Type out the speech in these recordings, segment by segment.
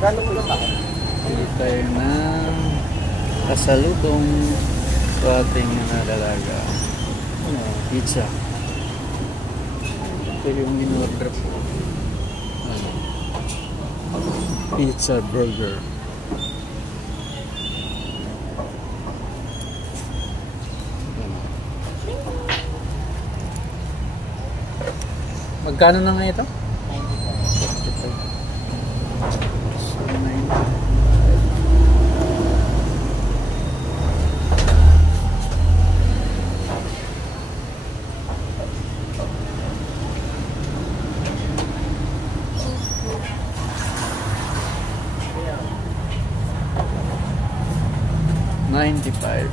Hindi tayo ng kasalubong sa ating dalaga. Pizza. Ito yung in-order po. Pizza burger. Magkano na nga ito? 95.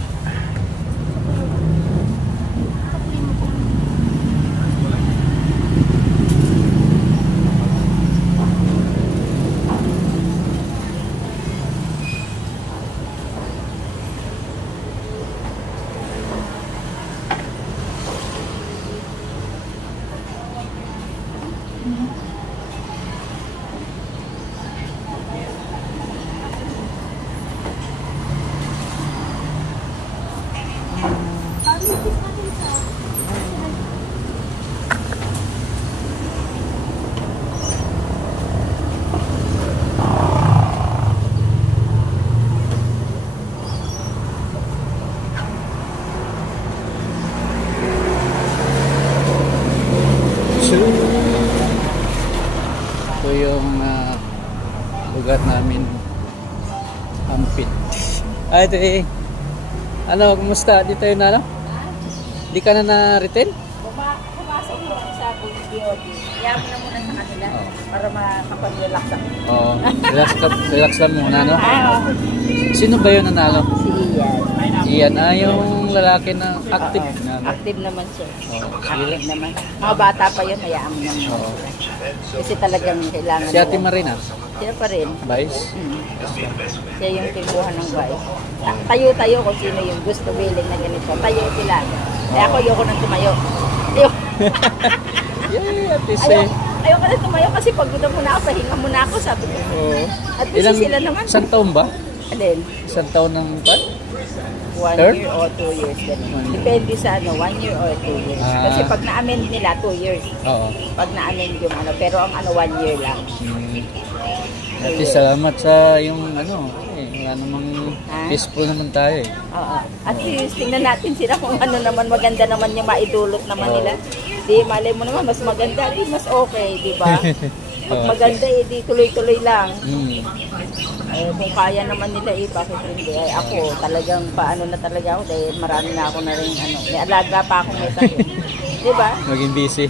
Ito yung lugar namin, Ampit. Ay, ito eh. Ano, kumusta? Dito yun ano? Hindi ka na na-retain? Pumasok mo sa BOD. Iyaw mo na muna sa kanila para makapag-relax ako. Oo, relax lang muna, no? Oo. Sino ba yun nanalo? Si Ian. Iyan, yung lalaki na active. Active naman siya. Active naman. Mga bata pa yun, hayaan mo naman. Oo. Kasi talagang kailangan. Si Ate Marina? Siya pa rin. Vice? Siya yung kinuha ng vice. Tayo-tayo kung sino yung gusto willing na ganito. Tayo sila. Eh ako ayoko nang tumayo. Yeah, at least Ayoko na tumayo kasi pagod na muna ako. Pahinga muna ako, sabi ko. At least sila naman. Isang taon ba? Alin? Isang taon ng pan? 1 year or 2 years. Depende sa 1 year or 2 years. Kasi pag na-amend nila, 2 years. Oo. Pag na-amend yung pero ang 1 year lang. At least salamat sa yung wala namang peaceful naman tayo eh. Oo. At least tingnan natin sila kung ano naman maganda naman yung maidulot naman nila. Di malay mo naman mas maganda, di mas okay, di ba? Pag maganda di tuloy-tuloy lang. Kung kaya naman nila bakit hindi? Ako talagang paano na talaga ako dahil marami na ako na rin may alaga pa akong may sakit. Di ba? Maging busy.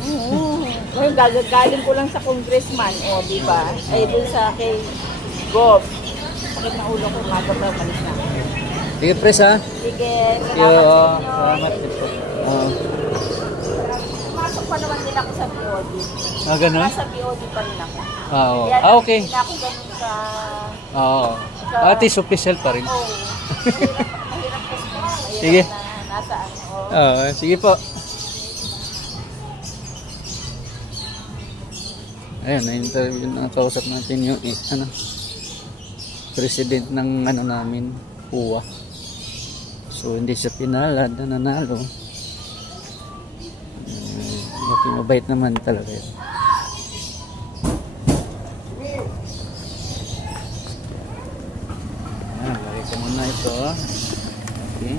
Ngayon gagaling ko lang sa congressman, di ba? Ay dun sa kay Gob. Bakit na ulo ko magabra malis na. Sige, pres ha? Sige, salamat din po. Pasok pa naman din ako sa BOD. Ganun? Nasa BOD pa rin ako. Okay. Hindi ako ganun sa... At least official pa rin. Mahirap kasi. Sige. Nasaan? Sige po. Ayun, na-interview na kausap natin yung president ng namin, PUA. So hindi siya pinalad na nanalo. Okay, mabait naman talaga yun. Ayan, lagay ko muna ito. Okay.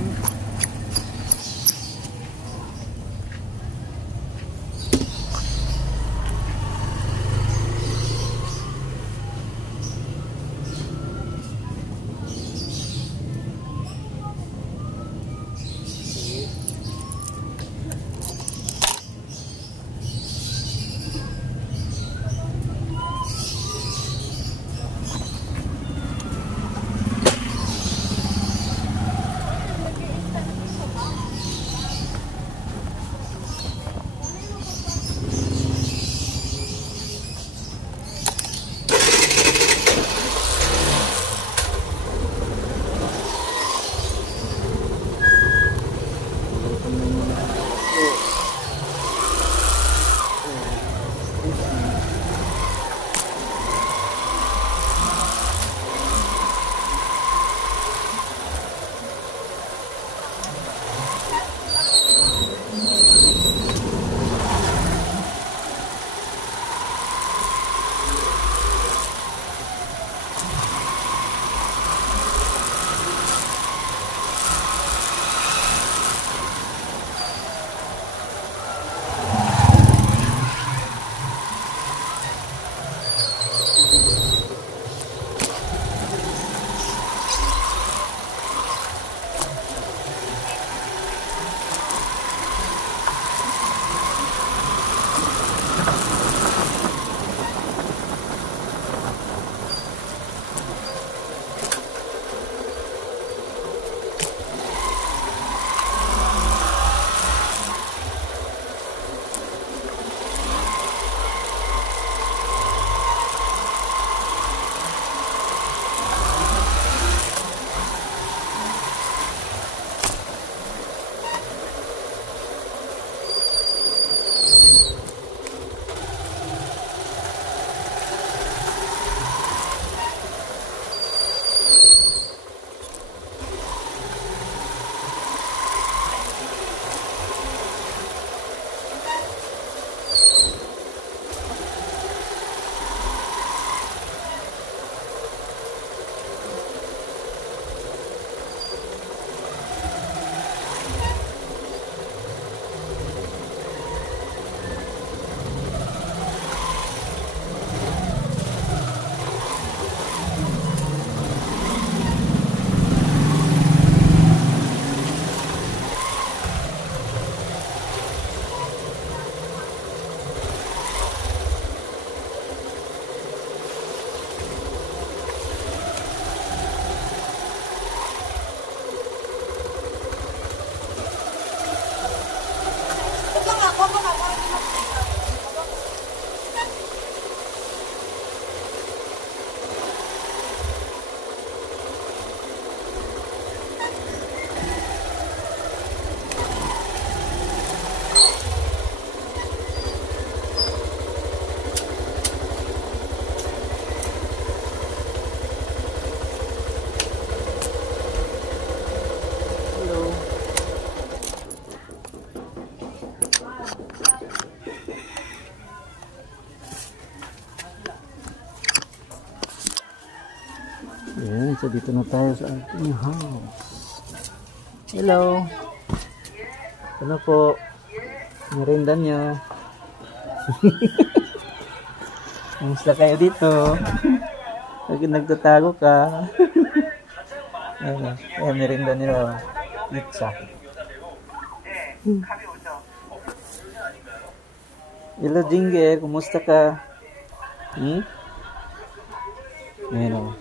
So dito na tayo sa ating house. Hello. Ano po? Merinda nyo. Kamusta kayo dito? Pag nagtatago ka. Ayan, merinda nila. Pizza. Hello, Jingle. Kumusta ka? Ayan o.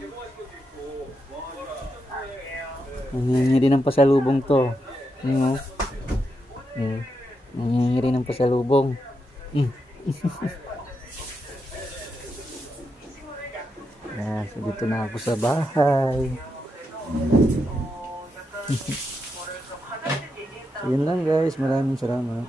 Nangyayari ng pasalubong to. Ayan o. Nangyayari ng pasalubong. Ayan, so dito na ako sa bahay. So yun lang guys. Maraming salamat.